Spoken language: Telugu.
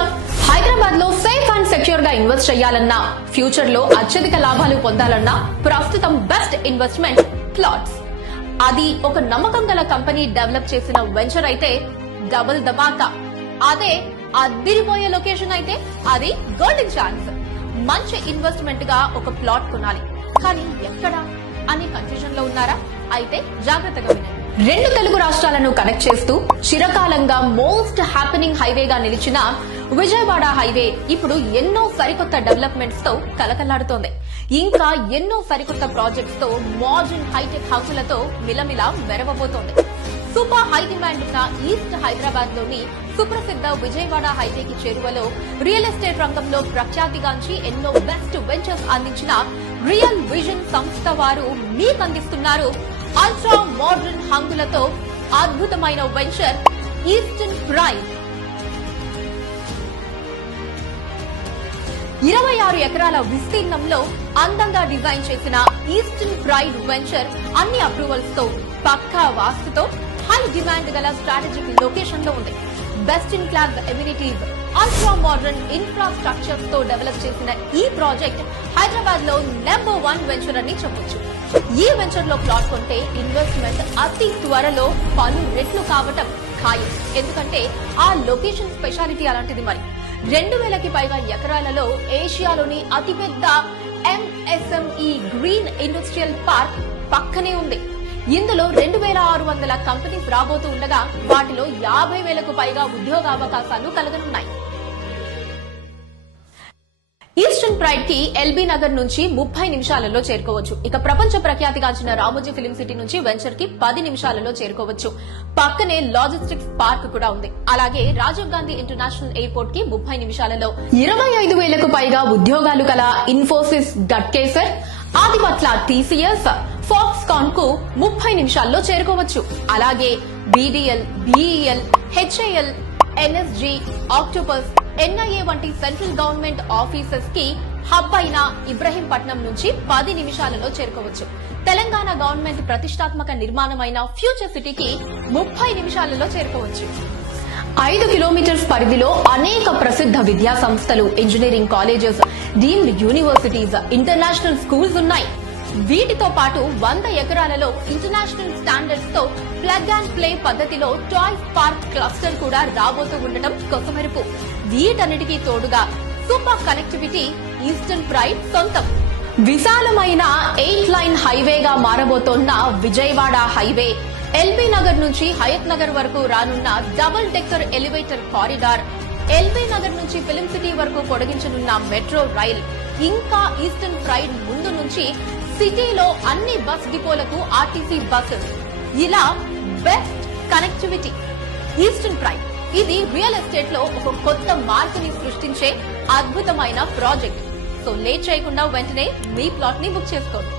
వన్, హైదరాబాద్ లో సేఫ్ అండ్ సెక్యూర్ గా ఇన్వెస్ట్ చేయాలన్నా, ఫ్యూచర్ లో అత్యధిక లాభాలు పొందాలన్నా ప్రస్తుతం బెస్ట్ ఇన్వెస్ట్మెంట్ ప్లాట్స్. అది ఒక నమ్మకం గల కంపెనీ డెవలప్ చేసిన వెంచర్ అయితే డబుల్ ధమాకా. అదే అదిరిపోయే లొకేషన్ అయితే అది గోల్డెన్ ఛాన్స్. మంచి ఇన్వెస్ట్మెంట్ గా ఒక ప్లాట్ కొనాలి, కానీ ఎక్కడ అని కన్ఫ్యూజన్ లో ఉన్నారా? అయితే జాగ్రత్తగా వినండి. రెండు తెలుగు రాష్ట్రాలను కనెక్ట్ చేస్తూ చిరకాలంగా మోస్ట్ హ్యాపెనింగ్ హైవేగా నిలిచిన విజయవాడ హైవే ఇప్పుడు ఎన్నో సరికొత్త డెవలప్మెంట్స్ తో కలకలాడుతోంది. ఇంకా ఎన్నో సరికొత్త ప్రాజెక్ట్స్ తో మోడర్న్ హైటెక్ హౌసులతో మిలమిలా మెరవబోతోంది. సూపర్ హై డిమాండ్ ఉన్న ఈస్ట్ హైదరాబాద్ లోని సుప్రసిద్ధ విజయవాడ హైవేకి చేరువలో రియల్ ఎస్టేట్ రంగంలో ప్రఖ్యాతిగాంచి ఎన్నో బెస్ట్ వెంచర్స్ అందించిన రియల్ విజన్ సంస్థ వారు మీకు అందిస్తున్నారు అల్ట్రా మోడర్న్ హంగులతో అద్భుతమైన వెంచర్ ఈస్టర్న్ ప్రైడ్. 26 ఎకరాల విస్తీర్ణంలో అందంగా డిజైన్ చేసిన ఈస్టర్న్ ప్రైడ్ వెంచర్ అన్ని అప్రూవల్స్ తో, పక్కా వాస్తుతో, హై డిమాండ్ గల స్ట్రాటజిక్ లొకేషన్ లో ఉంది. Best in class amenities, ultra modern infrastructure తో డెవలప్ చేసిన ఈ ప్రాజెక్ట్ హైదరాబాద్ లో నెంబర్ 1 వెంచర్ అని చెప్పొచ్చు. ఈ వెంచర్ లో ప్లాట్ కొంటే ఇన్వెస్ట్మెంట్ అతి త్వరలో పలు రెట్లు కావటం ఖాయం. ఎందుకంటే ఆ లొకేషన్ స్పెషాలిటీ అలాంటిది. మరి 2000కి పైగా ఎకరాలలో ఏషియాలోని అతిపెద్ద ఎంఎస్ఎంఈ గ్రీన్ ఇండస్ట్రియల్ పార్క్ పక్కనే ఉంది. ఇందులో 2600 కంపెనీస్ రాబోతూ ఉండగా వాటిలో 50,000కు పైగా ఉద్యోగావకాశాలు కలగనున్నాయి. ఈస్టర్న్ ప్రైడ్ కి ఎల్బీ నగర్ నుంచి 30 నిమిషాలలో చేరుకోవచ్చు. ఇక ప్రపంచ ప్రఖ్యాతిగాంచిన రామోజీ ఫిలిం సిటీ నుంచి వెంచర్ కి 10 నిమిషాలలో చేరుకోవచ్చు. పక్కనే లాజిస్టిక్స్ పార్క్ కూడా ఉంది. అలాగే రాజీవ్ గాంధీ ఇంటర్నేషనల్ ఎయిర్పోర్ట్ కి 30 నిమిషాలలో 25,000కు పైగా ఉద్యోగాలు కల ఇన్ఫోసిస్ గట్కేసర్, ఆదిపట్ల టీసీఎస్, ఫాక్స్కాన్ కు 30 నిమిషాల్లో చేరుకోవచ్చు. అలాగే BDL, BEL, HAL, NSG, octopus, NIA వంటి సెంట్రల్ గవర్నమెంట్ ఆఫీసెస్ కి హబ్ అయిన ఇబ్రహీంపట్నం నుంచి 10 నిమిషాలలో చేరుకోవచ్చు. తెలంగాణ గవర్నమెంట్ ప్రతిష్టాత్మక నిర్మాణమైన ఫ్యూచర్ సిటీకి 30 నిమిషాలలో చేరుకోవచ్చు. 5 కిలోమీటర్స్ పరిధిలో అనేక ప్రసిద్ధ విద్యా సంస్థలు, engineering colleges, deemed universities, international schools ఉన్నాయి. వీటితో పాటు 100 ఎకరాలలో ఇంటర్నేషనల్ స్టాండర్డ్స్ తో ప్లగ్ అండ్ ప్లే పద్ధతిలో టాయ్స్ పార్క్ క్లస్టర్ కూడా రాబోతూ ఉండటం కొసమెరుపు. వీటన్నిటికీ తోడుగా సూపర్ కనెక్టివిటీ ఈస్టర్న్ ప్రైడ్ సొంతం. విశాలమైన 8 లైన్ హైవేగా మారబోతోన్న విజయవాడ హైవే, ఎల్బీ నగర్ నుంచి హయత్ నగర్ వరకు రానున్న double decker elevator corridor, LB Nagar నుంచి ఫిలిం సిటీ వరకు పొడిగించనున్న మెట్రో రైల్, ఇంకా ఈస్టర్న్ ప్రైడ్ ముందు నుంచి సిటీలో అన్ని బస్ డిపోలకు ఆర్టీసీ బస్సెస్, ఇలా బెస్ట్ కనెక్టివిటీ. ఈస్టర్న్ ప్రైడ్ ఇది రియల్ ఎస్టేట్ లో ఒక కొత్త మార్పుని సృష్టించే అద్భుతమైన ప్రాజెక్ట్. సో లేట్ చేయకుండా వెంటనే మీ ప్లాట్ ని బుక్ చేసుకోండి.